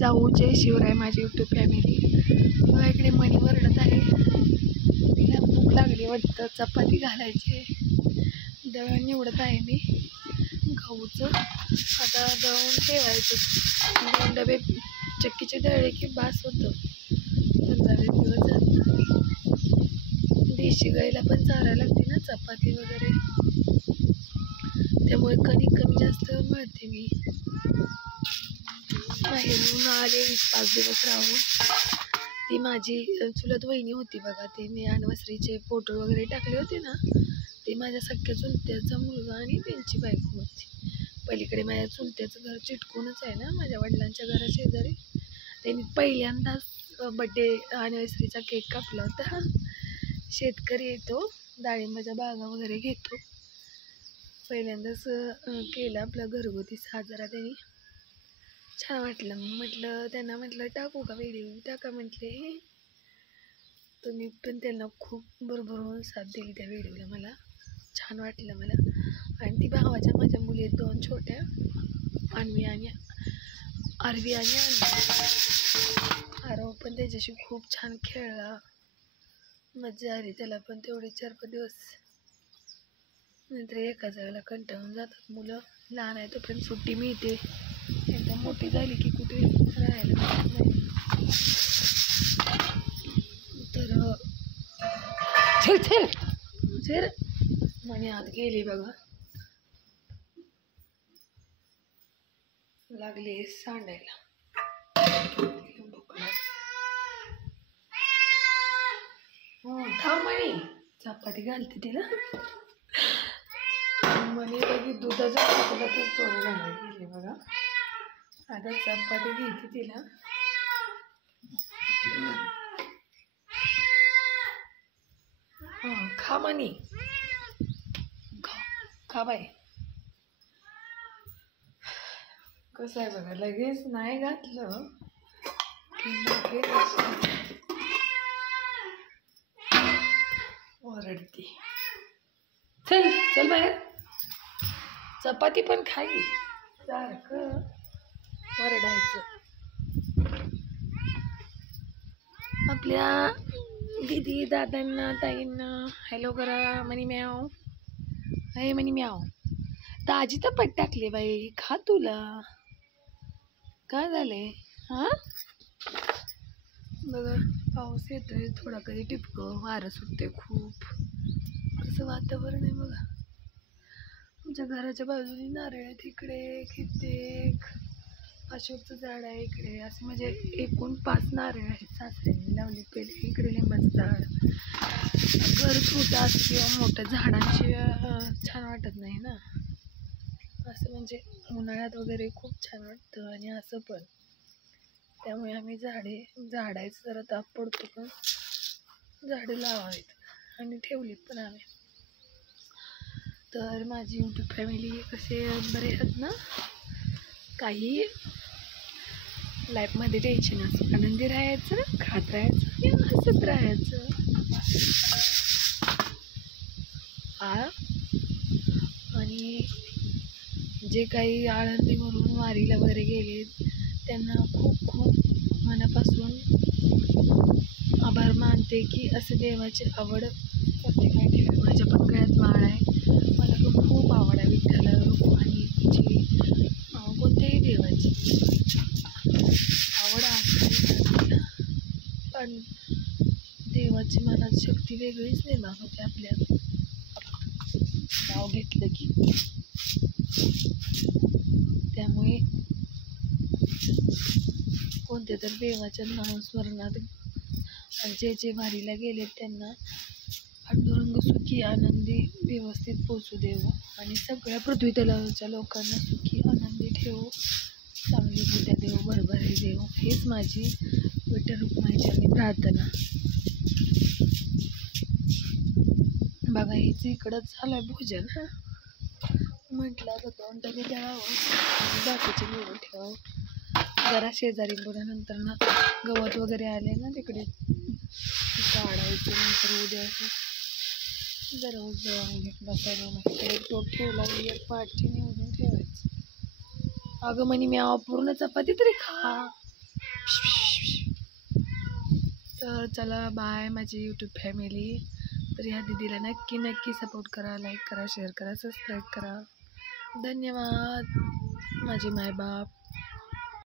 जाऊ जय शिवराय माझी YouTube family. मला इकडे मणी वरडत आहे. तिला भूक लागली वाटतं. चपाती घालायची. दळण निवडत आहे मी गहूचं. आता दळून ठेवायचं. 2 डबे चक्कीचे दळले की बास होतं. 15 दिवस जात. देशी गाईला पण चारायला लागते ना चपाती वगैरे, त्यामुळे कणिक कमी जास्त मिळते. मी बाहेरून आले 20-5 दिवस राहून. ती माझी चुलत वहिनी होती बघा. ती मी अॅनिव्हर्सरीचे फोटो वगैरे टाकले होते ना, ते माझ्या सख्या चुलत्याचा मुलगा आणि त्यांची बायको होती. पलीकडे माझ्या चुलत्याचं घर चिटकूनच आहे ना माझ्या वडिलांच्या घरा शेजारी. ते मी पहिल्यांदाच बड्डे अॅनिव्हर्सरीचा केक कापला होता. शेतकरी येतो, डाळिंबाच्या बागा वगैरे घेतो. पहिल्यांदाच केलं आपला घरगुती साजरा त्यांनी. छान वाटलं. म्हटलं त्यांना, म्हटलं टाकू का व्हिडिओ? टाका म्हटले. तुम्ही पण त्यांना खूप भरभरून साथ दिली त्या व्हिडिओला. मला छान वाटलं मला. आणि ती भावाच्या माझ्या मुली 2 छोट्या, अन्वी आणि आरवी आणि आरव पण त्याच्याशी खूप छान खेळला. मजा आली त्याला पण. तेवढे 4-5 दिवस. नंतर एका जागेला कंटाळून जातात मुलं. लहान आहे तोपर्यंत सुट्टी मिळते. एकदा मोठी झाली की कुठे राहायला मिळत नाही. तर चल म्हणे आत गेली बघा. लागले सांडायला. थांब म्हणे, चपाती घालते तिला. म्हणे बघी दुधाच्या पातेल्यातच थोडं घालायला गेली बघा. आता चपाती घेते तिला. खा म्हणे, खा बाय. कसं आहे बघा, लगेच नाही घातलं की लगेच ओरडते. चल चल बाहेर. चपाती पण खाई. सारखं ओरडायचं. आपल्या दीदी दादांना ताईंना हॅलो करा. मनी म्याव. हे मनी म्याव. ताजी तर पट टाकले बाई. खा तुला. काय झाले? हां बघा, पाऊस येतोय थोडा, कधी टिपकं. वारं सुटते खूप. असं वातावरण आहे बघा. आमच्या घराच्या बाजूने नारळ आहेत. इकडे कित्येक अशोकचं झाड आहे इकडे. असे म्हणजे एकूण 5 नारळ आहेत. सासऱ्यांनी लावले पहिले. इकडे लिंबाचं झाड. घर छोटं असं किंवा मोठं झाडांशिवाय छान वाटत नाही ना. असं म्हणजे उन्हाळ्यात वगैरे खूप छान वाटतं. आणि असं पण, त्यामुळे आम्ही झाडायचं जरा ताप पडतो, पण झाडं लावावीत आणि ठेवलीत पण आम्ही. तर माझी यूट्यूब फॅमिली कसे बरे आहेत ना. काही लाईफमध्ये टेन्शन असं आनंदी राहायचं, खात राहायचं, हसत राहायचं. आणि जे काही आळंदीवरून वारीला वगैरे गेले त्यांना खूप खूप मनापासून आभार मानते की असं देवाची आवड प्रत्येकाला ठेवा. माझ्या पण गळ्यात माळ आहे. मला पण खूप आवड आहे विठ्ठल रुक्मिणीची, कोणत्याही देवाची आवड आहे. पण देवाची मनात शक्ती वेगळीच निर्माण होते आपल्या नाव घेतलं की. त्यामुळे कोणत्या तर देवाच्या नामस्मरणात जे जे वारीला गेले त्यांना पांडुरंग सुखी आनंदी व्यवस्थित पोचू देव आणि सगळ्या पृथ्वी तलावच्या लोकांना सुखी आनंदी ठेवू. चांगली बुद्ध्या देव, भरभरे देव. हेच माझी विठ्ठल रुक्मिणीची आणि प्रार्थना. बघा हेच इकडंच झालंय भोजन. म्हटलं आता 2 डबे द्यावं आणि बाकीचे निवडून ठेवावं. जरा शेजारी पुढे नंतर ना गवत वगैरे आले ना तिकडे काढायचं. नंतर उद्या जरा उजळून बसायला तिकडे टोप ठेवला की एक पाठी निवडून ठेवायचं. अगं म्हणे मी पूर्ण चपाती तरी खा. तर चला बाय माझी यूट्यूब फॅमिली. तर ह्या दीदीला नक्की सपोर्ट करा, लाईक करा, शेअर करा, सबस्क्राईब करा. धन्यवाद माझे मायबाप.